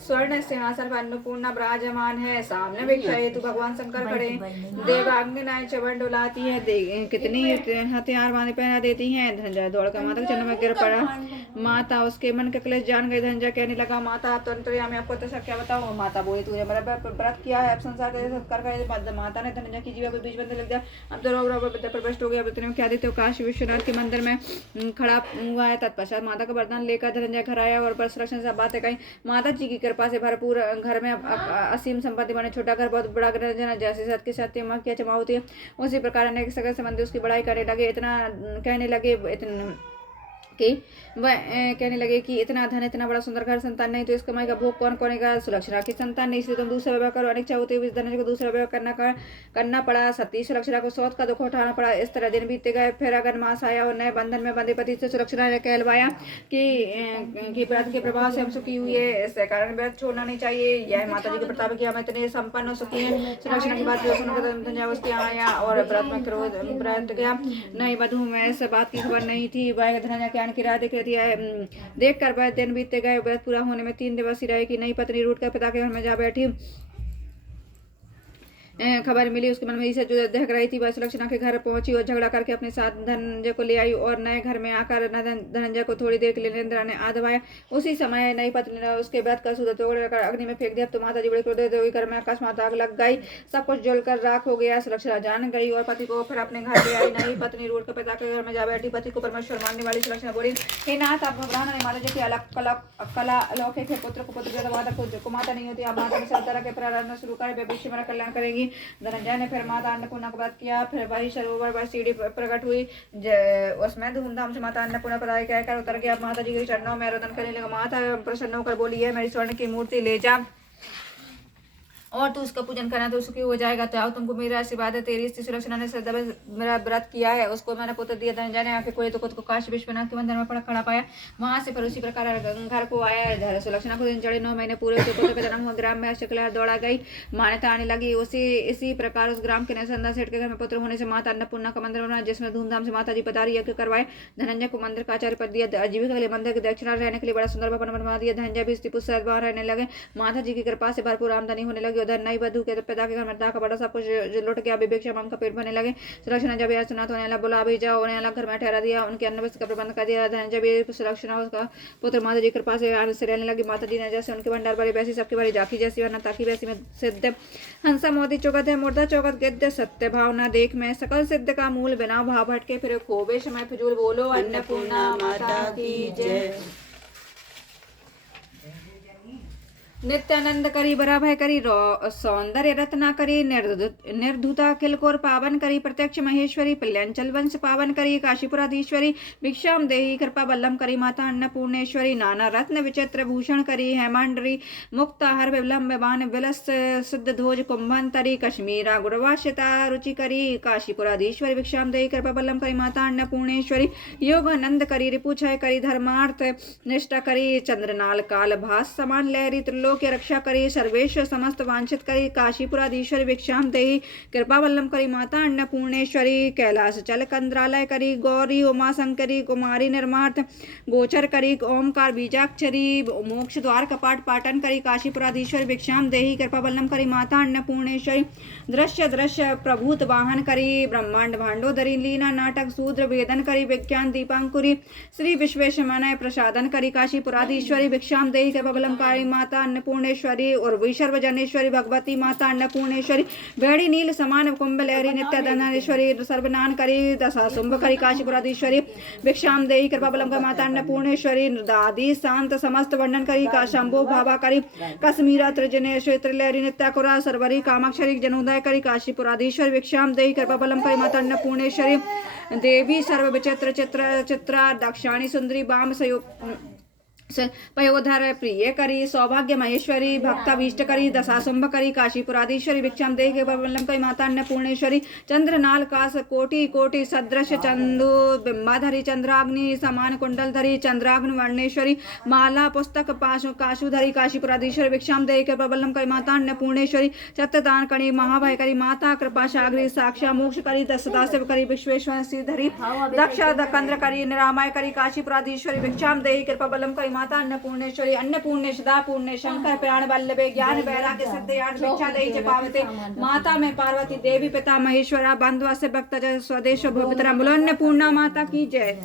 स्वर्ण सिंहासन पर अन्नपूर्णा विराजमान है। सामने भिक्षा हेतु भगवान शंकर खड़े। देवांगनाएं चवन डुलाती है, कितनी हथियार बांधे पहना देती हैं। धनंजय दौड़कर माता के चरणों में गिर पड़ा। माता उसके मन के क्लेश जान गई। धनंजय कहने लगा, माता अब तो अंतर्यामी, आपको तो सब क्या बताऊं। माता बोली, तूने मेरा व्रत किया है, अब संसार तेरे सत्कार का। माता ने धनंजय की जीवा को बीच बंद लग दिया। अब तो रोग प्रविष्ट हो गया। अब इतने क्या देते हो। काशी विश्वनाथ के मंदिर में खड़ा हुआ है। तत्पश्चात माता का वरदान लेकर धनंजय घर आया और सुरक्षा से बातें कही। माता जी की कृपा से भरपूर घर में असीम संपत्ति बने। छोटा घर बहुत बड़ा घर, जैसे सत की सत्य माँ की चमा होती है, उसी प्रकार अनेक सगे संबंधी उसकी बड़ाई करने लगे। इतना कहने लगे कि वह कहने लगे कि इतना धन, इतना बड़ा सुंदर घर, संतान नहीं तो इस कमाई का भोग कौन करेगा। सुरक्षा की संतान नहीं, इसलिए तुम दूसरा विवाह करो। अनेक चाहते हुए धन को दूसरा विवाह करना पड़ा। सती सुरक्षा को सौत का दुख उठाना पड़ा। इस तरह दिन बीते गए। फिर अगन मास आया और नए बंधन में बंधे पति से सुरक्षा ने कहलवाया कि व्रत के प्रभाव से हम सुखी हुई है, इसके कारण व्रत छोड़ना नहीं चाहिए। यह माता जी के प्रताप की हम इतने संपन्न हो सुखी है। सुरक्षा की बात सुनकर उसके आया और व्रत में क्रोध व्रत गया। नई वधु में इस बात की खबर नहीं थी। वह धनंजय ज्ञान की राह देख रही है। देख कर वह दिन बीतते गए। व्रत पूरा होने में 3 दिवस ही रहे कि नई पत्नी रूठ कर पिता के घर में जा बैठी। खबर मिली, उसके मन में इसे जो दहक रही थी। वह सुलक्षणा के घर पहुंची और झगड़ा करके अपने साथ धनंजय को ले आई और नए घर में आकर धनंजय को थोड़ी देर के लिए निंद्रा ने आधवाया। उसी समय नई पत्नी ने उसके व्रत का सूत्र तोड़कर अग्नि में फेंक दिया। तो माता जी बड़ी क्रोधित हुई। घर में अकस्मात आग लग गई। सब कुछ जलकर राख हो गया। सुलक्षणा जान गई और पति को फिर अपने घर ले आई। नई पत्नी रूठ कर पिता के घर में जा बैठी। पति को परमेश्वर मानने वाली सुलक्षणा बोली, हे नाथ, आप भगवान ने माता जी की कला अलौकिक है। पुत्र को पुत्र को माता नहीं होती। आप माता में सब तरह के प्रार्थना शुरू करें, वे विश्व में कल्याण करेगी। धनंजय ने फिर माता अन्नपूर्णा का व्रत किया। फिर वही सरोवर पर सीढ़ी प्रकट हुई, उसमें धूमधाम से माता अन्नपूर्णा पधारी कहकर उतर गया। माता जी के चरणों में आराधन करने लगा। माता प्रसन्न होकर बोली, है मेरी स्वर्ण की मूर्ति ले जा और तू उसका पूजन करना तो सुखी हो जाएगा। तो आओ, तुमको मेरा आशीर्वाद है। तेरी स्त्री सुलक्षणा ने श्रद्धा मेरा व्रत किया है, उसको मैंने पुत्र दिया। धनंजय ने आके कोई तो खुद को काशी विश्वनाथ के मंदिर में पड़ा खड़ा पाया। वहां से फिर उसी प्रकार घर को आया। इधर सुलक्षणा को दिन चढ़े 9 महीने पूरे हुए। पुत्र का जन्म हुआ। ग्राम में शुक्लहर दौड़ा गई। मान्यता आने लगी। इसी प्रकार उस ग्राम के निसंदा सेठ के घर में पुत्र होने से माता अन्नपूर्णा का मंदिर बना, जिसमें धूमधाम से माता जी पधारी यज्ञ करवाए। धनंजय को मंदिर का आचार्य पद दिया। आजीविका के लिए मंदिर के दक्षिणा रहने के लिए बड़ा सुंदर भवन बनवा दिया। धनंजय भी स्त्री पुत्र वहां रहने लगे। माता जी की कृपा से भरपूर आमदनी होने लगी। उधर नई वधु के पिता के घर में का बड़ा सब कुछ लुट गया। विवेक मांग का पेट भरने लगे। सुलक्षणा जब यह सुना तो उन्हें बोला, अभी जाओ। उन्हें अलग घर में ठहरा दिया। उनके अन्न वस्त्र का प्रबंध कर दिया। धनंजय भी सुलक्षणा उसका पुत्र माता जी कृपा से आनंद से रहने लगी। माता जी ने जैसे उनके भंडार भरी, वैसी सबकी भरी। जाकी जैसी वरना ताकी वैसी में सिद्ध हंसा मोदी चौकत है। मुर्दा चौकत गद्य सत्य भावना देख में सकल सिद्ध का मूल बिना भाव भटके फिर खोबे समय फिजूल बोलो अन्नपूर्णा माता की जय। नित्यानंद करी बरा भय करी सौंदर्य रत्ना करी निर्धुता किलकोर पावन करी प्रत्यक्ष महेश्वरी पल्यांचल वंश पावन करी काशीपुराधीश्वरी भिक्षाम देही कृपा बल्लम करी माता अन्नपूर्णेश्वरी नाना रत्न विचित्र भूषण करी हेमांडरी मुक्ता हर विलंब बान विलस शुद्ध ध्वज कुंभंतरी कश्मीरा गुणवाश्यता रुचि करी काशीपुराधीश्वरी भिक्षाम देही कृपा बल्लम करी माता अन्नपूर्णेश्वरी योगानंद करी रिपुछय करी धर्मार्थ निष्ठा करी चंद्रनाल काल भास समान लहरी त्रिलोक के रक्षा करी सर्वेश्वर समस्त वांछित करी काशीपुराधीश्वरी भिक्षाम देही कृपा वल्लम करी माता अन्नपूर्णेश्वरी कैलाश चल कंद्रालय करी गौरी उमा शंकरी कुमारी निर्मार्थ गोचर करी ओमकार बीजाक्षरी मोक्ष द्वार कपाट पाटन करी काशीपुराधीश्वरी भिक्षाम देही कृपा वल्लम करी माता अन्नपूर्णेश्वरी दृश्य दृश्य प्रभूत वाहन करी ब्रह्मांड भांडोदरी लीना नाटक शूद्र वेदन करी विज्ञान दीपांकुरी श्री विश्वेशमनय प्रसादन करी काशीपुराधीश्वरी भिक्षाम देही कृपा वल्लम करी माता अन्नपूर्णेश्वरी और सर्वजनेश्वरी भगवती माता अन्नपूर्णेश्वरी बेड़ी नील समान कुंभ लहरी नित्यानंदेश्वरी सर्वनान करी दशा शुंभ करी काशीपुराधीश्वरी भिक्षाम देही कृपा बलम का माता अन्नपूर्णेश्वरी दादी शांत समस्त वर्णन करी का शंभो भावा करी कश्मीरा त्रिजनेश्वरी त्रिलहरी नित्याकुरा सर्वरी कामाक्षरी जनोदय करी काशीपुराधीश्वरी भिक्षाम देही कृपा बलम करी माता अन्नपूर्णेश्वरी देवी सर्व विचित्र चित्र चित्रा दक्षाणी सुंदरी बाम पयोधर प्रिय करी सौभाग्य महेश्वरी भक्ताभीष्ट करी दशाशुंभ करी काशीपुराधीश्वरी भिक्षाम देही के बल्लम करी माता अन्नपूर्णेश्वरी चंद्रनाल काश कोटि कोटि सदृश चंदु बिंबाधरी चंद्राग्नि समान कुंडल धरी चंद्राग्नि वर्णेश्वरी माला पुस्तक काशुधरी काशीपुराधीश्वरी भिक्षाम देही के बल्लम करी माता अन्नपूर्णेश्वरी सत्यदान करी महाभय करी माता कृपा सागरी साक्षा मोक्ष करी दशदाशिव करी विश्वेश्वर श्रीधरी दक्ष कंद्र करी निरामय करी काशीपुराधीश्वरी भिक्षाम देही कृपा बल्लम करी माता अन्नपूर्णेश्वरी अन्नपूर्णे सदा पूर्णे शंकर प्राण वल्लभे ज्ञान वैराग्य सिद्धि आर्थ भिक्षा दई च पावते माता में पार्वती देवी पिता महेश्वरा बंधुआ से भक्त स्वदेश भवितरा बोलो अन्नपूर्णा माता की जय।